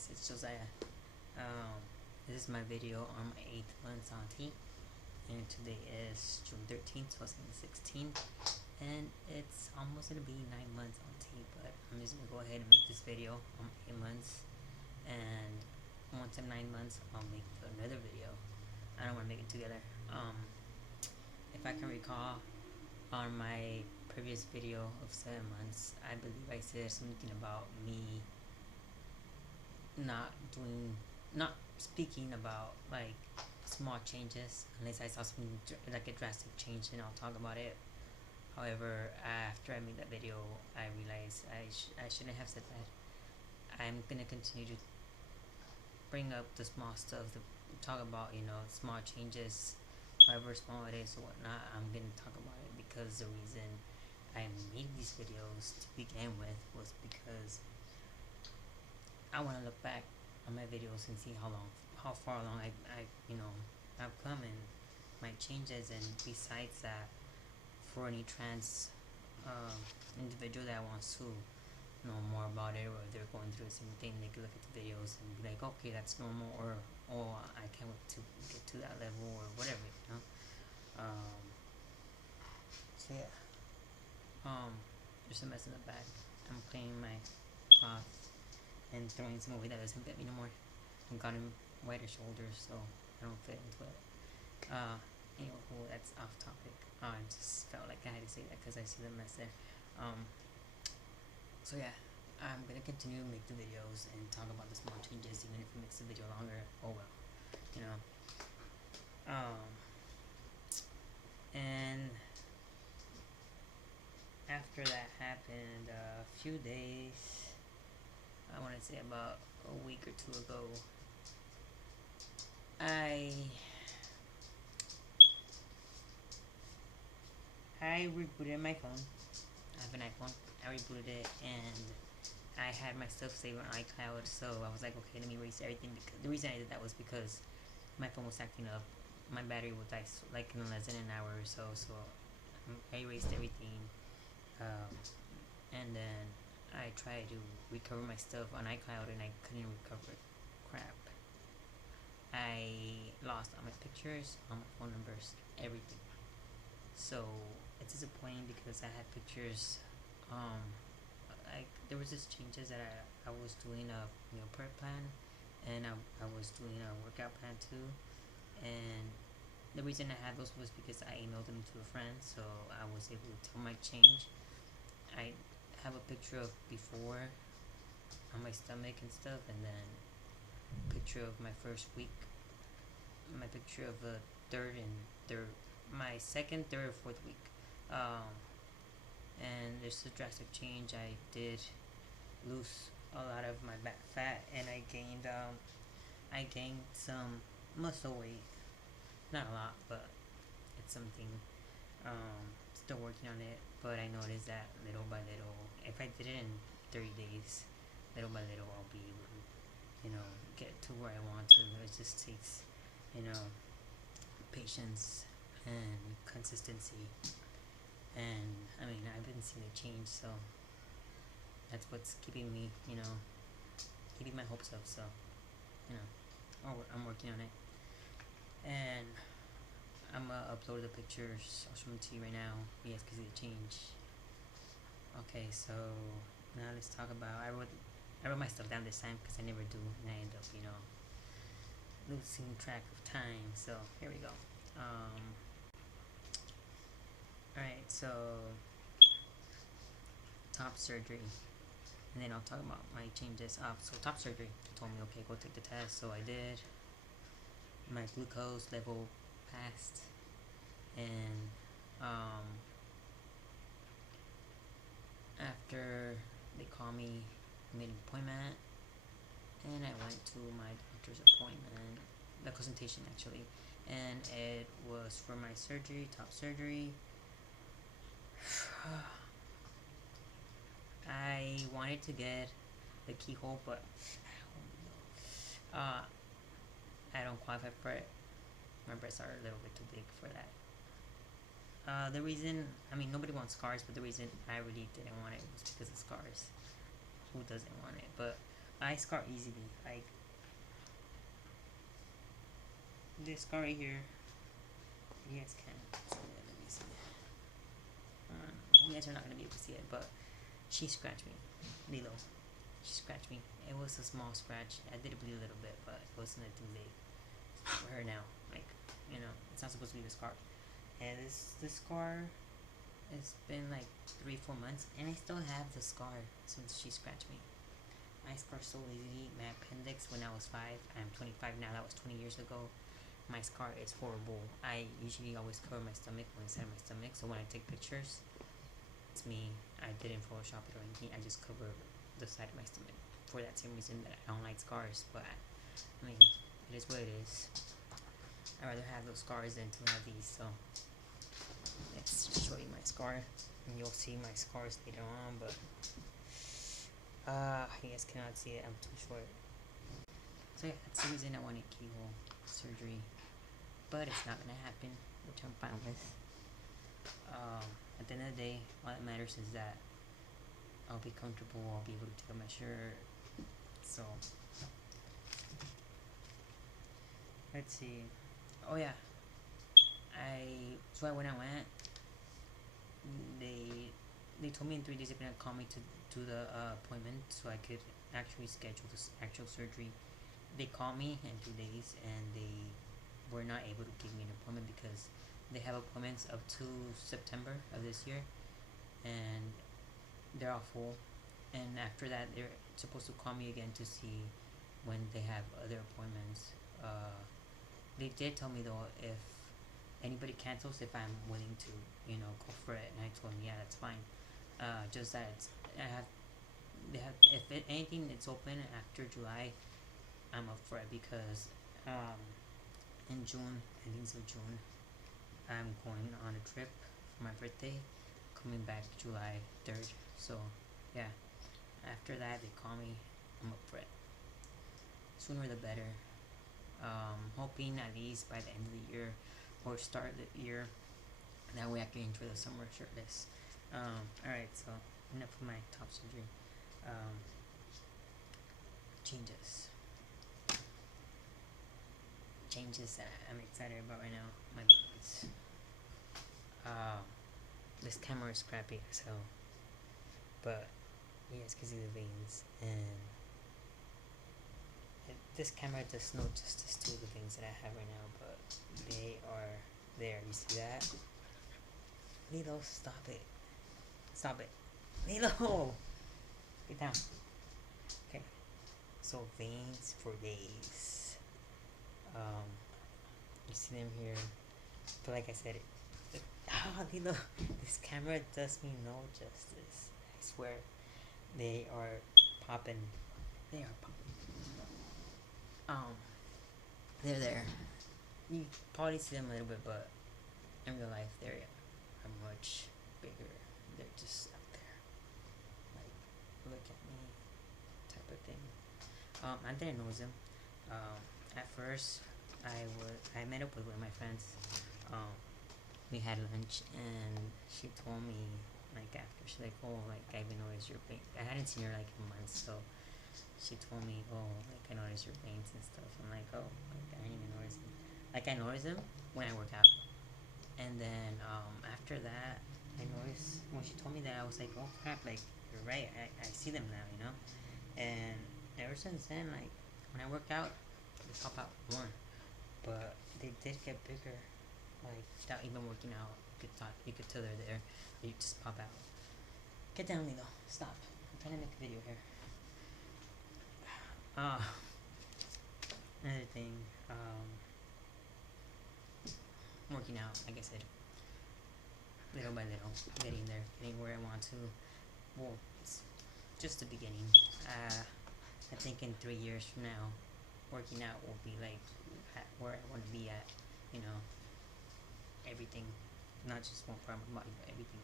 guys, it's Josiah. This is my video on my 8th month on T, and today is June 13th, 2016, and it's almost gonna be 9 months on T, but I'm just gonna go ahead and make this video on 8 months, and once I'm 9 months, I'll make another video. I don't want to make it together. If I can recall, on my previous video of 7 months, I believe I said something about me not speaking about like small changes unless I saw something like a drastic change, then I'll talk about it. However, after I made that video, I realized I shouldn't have said that. I'm gonna continue to bring up the small stuff, to talk about, small changes, however small it is or whatnot. I'm gonna talk about it because the reason I made these videos to begin with was because I want to look back on my videos and see how far along I've come and my changes. And besides that, for any trans individual that wants to know more about it, or if they're going through the same thing, they can look at the videos and be like, okay, that's normal, or oh, I can't wait to get to that level, or whatever. So yeah. There's a mess in the back. I'm cleaning my cloth and throwing some away that doesn't fit me no more. I've gotten wider shoulders, so I don't fit into it. Anyway, that's off topic. I just felt like I had to say that because I see the mess there. So yeah, I'm gonna continue to make the videos and talk about the small changes, even if it makes the video longer. Oh well, you know. And after that happened, a few days, I want to say about a week or two ago, I rebooted my phone. I have an iPhone. I rebooted it, and I had my stuff saved on iCloud, so I was like, okay, let me erase everything. Because the reason I did that was because my phone was acting up. My battery would die like in less than an hour or so, so I erased everything. And then I tried to recover my stuff on iCloud, and I couldn't recover it. Crap. I lost all my pictures, all my phone numbers, everything. So it's disappointing because I had pictures. There was just changes that I was doing a meal prep plan, and I was doing a workout plan too. And the reason I had those was because I emailed them to a friend, so I was able to tell my change. I have a picture of before on my stomach and stuff, and then a picture of my first week, my picture of the my second, third, or fourth week. And there's a drastic change. I did lose a lot of my back fat, and I gained some muscle weight. Not a lot, but it's something. Still working on it, but I noticed that little by little, if I did it in 30 days, little by little, I'll be able to, get to where I want to. It just takes, patience and consistency. And I mean, I've been seeing a change, so that's what's keeping me, keeping my hopes up. So, I'm working on it, and I'm gonna upload the pictures. I'll show them to you right now. You guys can see the change. Okay, so now let's talk about. I wrote my stuff down this time because I never do, and I end up, losing track of time. So here we go. Alright, so top surgery, and then I'll talk about my changes. So top surgery, they told me, okay, go take the test, so I did. My glucose level passed, and after they called me, made an appointment, and I went to my doctor's appointment, the consultation actually, and it was for my surgery, top surgery. I wanted to get the keyhole, but I don't qualify for it. My breasts are a little bit too big for that. The reason, nobody wants scars, but the reason I really didn't want it was because of scars. Who doesn't want it? But I scar easily. Like this scar right here. You guys can see it. Let me see. You guys are not gonna be able to see it, but she scratched me. Lilo. She scratched me. It was a small scratch. I did bleed a little bit, but it wasn't anything big. For her now, like, you know, it's not supposed to be the scar. And this scar, it's been like 3-4 months, and I still have the scar since she scratched me. I scar so easily. My appendix when I was 5. I'm 25 now. That was 20 years ago. My scar is horrible. I usually always cover my stomach on the side of my stomach, so when I take pictures, it's me. I didn't Photoshop it or anything. I just cover the side of my stomach for that same reason that I don't like scars. But I mean, it is what it is. I'd rather have those scars than to have these. So let's show you my scar, and you'll see my scars later on. But you guys cannot see it. I'm too short. So yeah, that's the reason I wanted keyhole surgery, but it's not gonna happen, which I'm fine with. At the end of the day, all that matters is that I'll be comfortable. I'll be able to take off my shirt. So let's see. Oh yeah, when I went, they told me in 3 days they're gonna call me to do the appointment so I could actually schedule this actual surgery. They called me in 2 days and they were not able to give me an appointment because they have appointments up to September of this year, and they're all full. And after that, they're supposed to call me again to see when they have other appointments. They did tell me though if anybody cancels, if I'm willing to, you know, go for it. And I told them, yeah, that's fine. Just that if anything that's open after July, I'm up for it because in June, endings of June, I'm going on a trip for my birthday, coming back July 3rd. So yeah, after that they call me, I'm up for it. Sooner the better. Hoping at least by the end of the year or start of the year, that way I can enjoy the summer shirtless. Alright, so enough of my top surgery. Changes that I'm excited about right now. My veins. This camera is crappy as hell, but you guys can see the veins, and this camera does no justice to the veins that I have right now, but they are there. You see that? Lilo, stop it. Stop it. Lilo! Get down. Okay. So veins for days. You see them here, but like I said, Lilo, this camera does me no justice. I swear, they are popping. They are popping. They're there. You probably see them a little bit, but in real life, they are much bigger. They're just up there, like, look at me, type of thing. I didn't notice them. At first, I met up with one of my friends. We had lunch, and she told me, like, after, she's like, oh, like, I even noticed your veins. I hadn't seen her, like, in months, so she told me, oh, like, I noticed your veins and stuff. I'm like, oh, like, I didn't even notice them. Like, I notice them when I work out. And then, after that, I noticed, when she told me that, I was like, oh, crap, like, you're right, I see them now, you know? And ever since then, like, when I work out, they pop out more. But they did get bigger, like, without even working out. You could tell they're there. They just pop out. Get down, Lilo. Stop. I'm trying to make a video here. Another thing, working out, like I said, little by little, getting there, getting where I want to. Well, it's just the beginning. I think in 3 years from now, working out will be like at where I want to be at, you know, everything, not just one part of my body, but everything.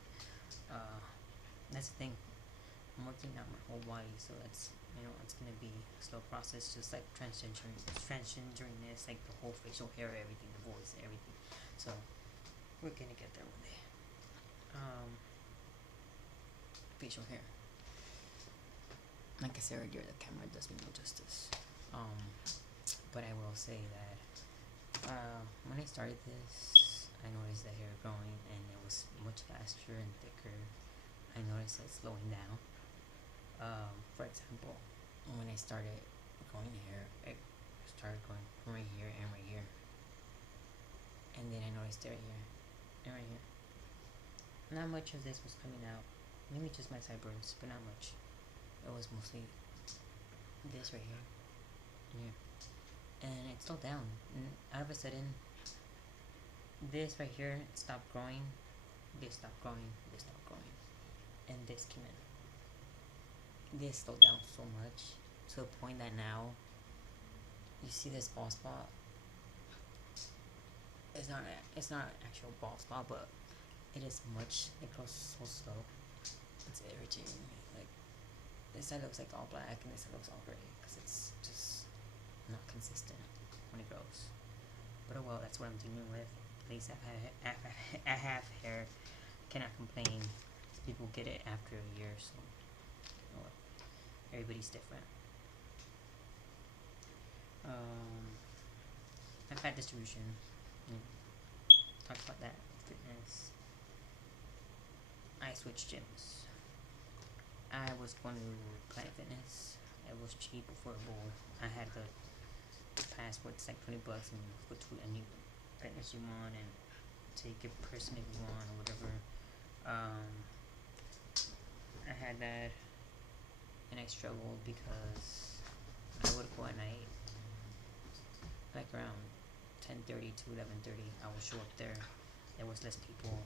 That's the thing. I'm working out my whole body, so it's, you know, it's gonna be a slow process, just like transgendering this, like the whole facial hair, everything, the voice, everything. So we're gonna get there one day. Facial hair. like I said earlier, the camera does me no justice. But I will say that when I started this, I noticed the hair growing and it was much faster and thicker. I noticed it slowing down. For example, when I started growing hair, it started going from right here and right here. And then I noticed it right here and right here. Not much of this was coming out. Maybe just my sideburns, but not much. It was mostly this right here. Yeah. And it slowed down. And all of a sudden, this right here stopped growing. This stopped growing. This stopped growing. And this came in. This slowed down so much to the point that now you see this bald spot. It's not an actual bald spot, but it is much. It grows so slow. It's irritating me. Like this side looks like all black, and this side looks all gray because it's just not consistent when it grows. But oh well, that's what I'm dealing with. At least I have hair. Cannot complain. People get it after a year, so oh well. Everybody's different. Fat distribution. Talk about that. Fitness. I switched gyms. I was going to Planet Fitness. It was cheap, affordable. I had the password. It's like $20, and you go to any fitness you want and take a person if you want or whatever. I had that, and I struggled because I would go at night, like around 10:30 to 11:30. I would show up there. There was less people.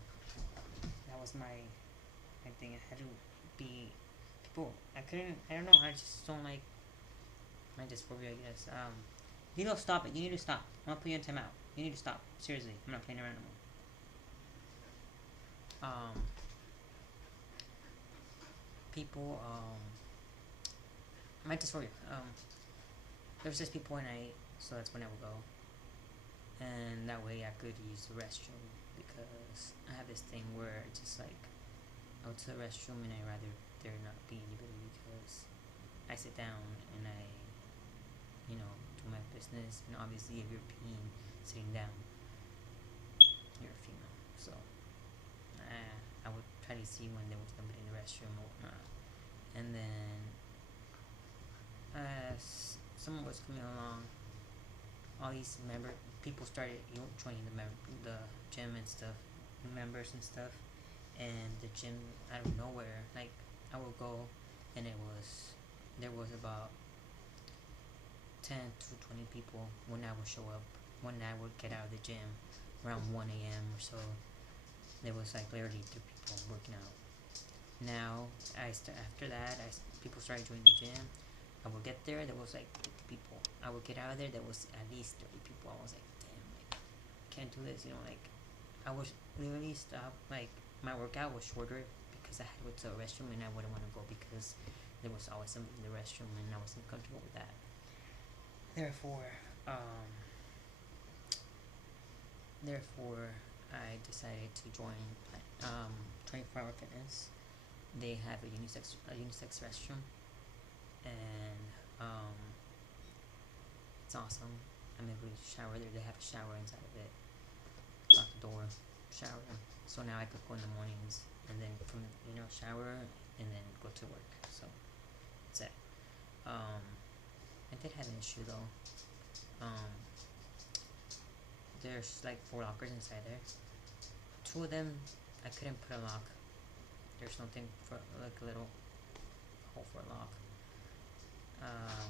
That was my thing. I had to be people. I couldn't. I don't know. I just don't like my dysphoria. I guess. You don't stop it. You need to stop. I'm gonna put you in timeout. You need to stop. Seriously, I'm not playing around anymore. People. My dysphoria. There was just people at night, so that's when I would go. And that way I could use the restroom because I have this thing where it's just like I go to the restroom and I rather there not be anybody because I sit down and I, do my business. And obviously, if you're peeing sitting down, you're a female. So I would try to see when there was somebody in the restroom or whatnot. And then as someone was coming along, all these people started joining the gym and stuff, members and stuff, and the gym out of nowhere, like I would go, and there was about 10 to 20 people when I would show up, when I would get out of the gym around 1 a.m. or so. There was like literally 3 people working out. Now after that, people started joining the gym. I would get there was like 50 people. I would get out of there was at least 30 people. I was like, damn, like I can't do this, like I was literally stop, like my workout was shorter because I had to go to the restroom and I wouldn't want to go because there was always somebody in the restroom and I wasn't comfortable with that. Therefore, I decided to join 24-hour fitness. They have a unisex restroom, and it's awesome. I'm able to shower there. They have a shower inside of it. Lock the door, shower. So now I could go in the mornings and then from shower and then go to work. So that's it. I did have an issue though. There's like 4 lockers inside there. 2 of them I couldn't put a lock. There's nothing for like a little hole for a lock.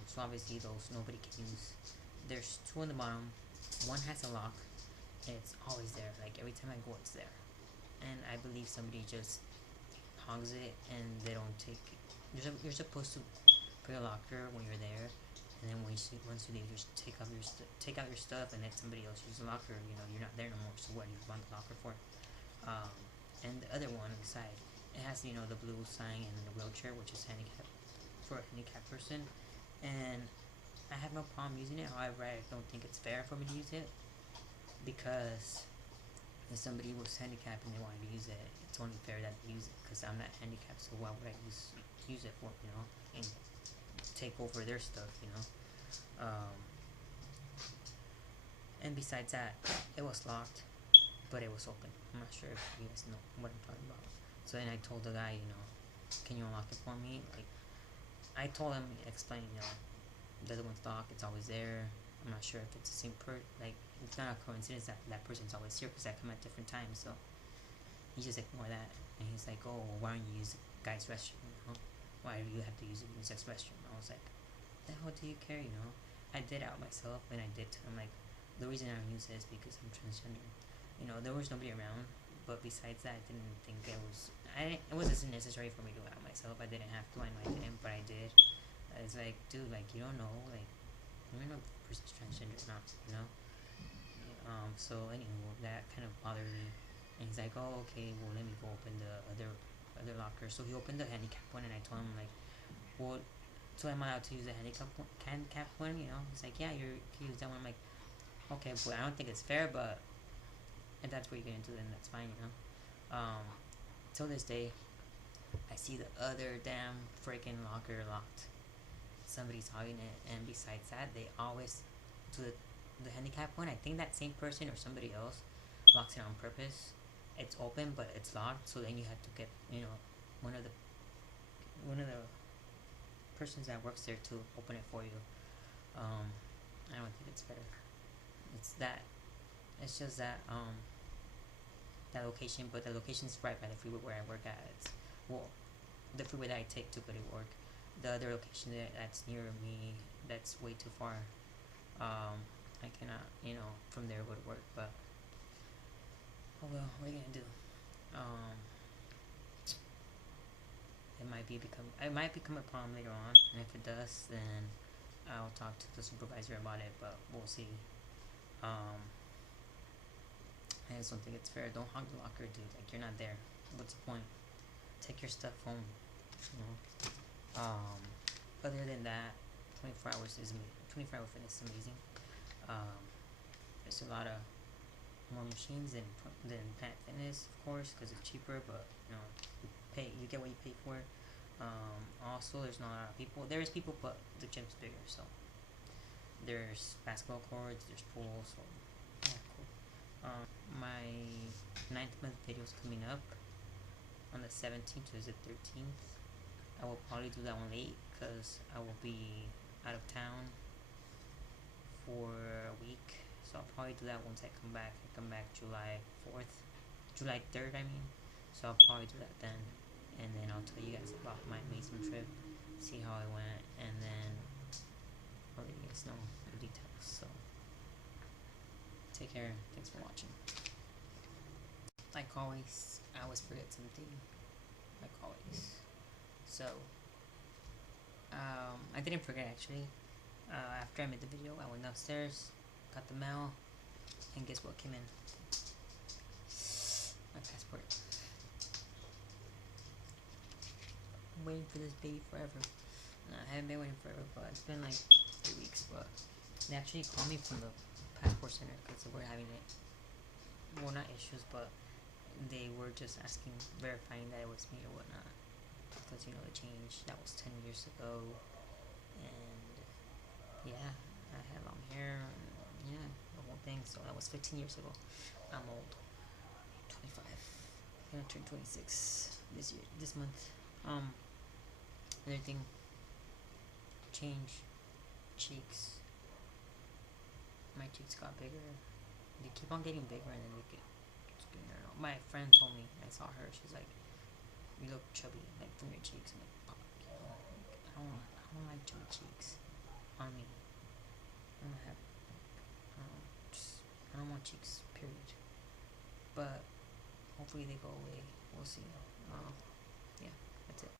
So obviously those nobody can use. There's 2 on the bottom. One has a lock, and it's always there. Like every time I go, it's there. And I believe somebody just hogs it, and they don't take. You're supposed to put a locker when you're there, and then once you leave, just take out your stuff, and let somebody else use the locker. You're not there no more. So what do you want the locker for? And the other one on the side, it has the blue sign and the wheelchair, which is for a handicapped person, and I have no problem using it. However, I don't think it's fair for me to use it because if somebody was handicapped and they wanted to use it, it's only fair that they use it because I'm not handicapped, so why would I use it for, and take over their stuff, and besides that, it was locked, but it was open. I'm not sure if you guys know what I'm talking about. So then I told the guy, can you unlock it for me? Like, I told him, explain, the other one's locked, it's always there. I'm not sure if it's the same like, it's not a coincidence that that person's always here because I come at different times, so he just ignored that. And he's like, oh, well, why don't you use the guy's restroom, Why do you have to use the unisex restroom? I was like, the hell do you care, I did out myself, and I did tell him, like, the reason I don't use it is because I'm transgender. There was nobody around, but besides that, I didn't think it wasn't necessary for me to out myself. I didn't have to, I know I didn't, but I did. It's like, dude, like, you don't know, like, you don't know if the person's transgender or not, so anyway, that kind of bothered me. And he's like, oh, okay, well, let me go open the other locker. So he opened the handicap one, and I told him, like, well, so am I allowed to use the handicap one, He's like, yeah, you can use that one. I'm like, okay, but I don't think it's fair, but if that's what you're gonna do, then that's fine, Till this day, I see the other damn freaking locker locked. Somebody's hogging it, and besides that, they always do the handicap one. I think that same person or somebody else locks it on purpose. It's open, but it's locked, so then you have to get, one of the persons that works there to open it for you. I don't think it's fair. It's just that that location, but the location's right by the freeway where I work at. It's, well, the freeway that I take to go to work. The other location that's near me, that's way too far. I cannot, from there go to work, but oh well, what are you gonna do? It might become a problem later on, and if it does, then I'll talk to the supervisor about it, but we'll see. I just don't think it's fair. Don't hog the locker, dude. Like, you're not there. What's the point? Take your stuff home. Other than that, 24 hours is 24-hour fitness is amazing. There's a lot of more machines than Planet Fitness, of course, because it's cheaper. But you get what you pay for. Also, there's not a lot of people. There is people, but the gym's bigger. So there's basketball courts, there's pools. So yeah, cool. My 9th month video is coming up on the 17th to the 13th. I will probably do that one late because I will be out of town for a week. So I'll probably do that once I come back. I come back July 3rd, I mean. So I'll probably do that then. And then I'll tell you guys about my amazing trip, see how it went, and then I'll let you guys know the details. So take care. Thanks for watching. Like always, I always forget something. Like always. So, I didn't forget actually. After I made the video, I went upstairs, got the mail, and guess what came in? My passport. I'm waiting for this baby forever. No, I haven't been waiting forever, but it's been like 3 weeks. But they actually called me from the passport center because they were having well, not issues, but they were just asking, verifying that it was me or whatnot. Because the change that was 10 years ago, and yeah, I had long hair, and yeah, the whole thing. So that was 15 years ago. I'm old, 25. I'm gonna turn 26 this month. Another thing, change, cheeks. My cheeks got bigger. They keep on getting bigger, and then they get skinnier. My friend told me, I saw her. She's like, you look chubby, like from your cheeks. I'm like, fuck, I don't like chubby cheeks on me. I don't want cheeks, period. But hopefully they go away. We'll see. Yeah, that's it.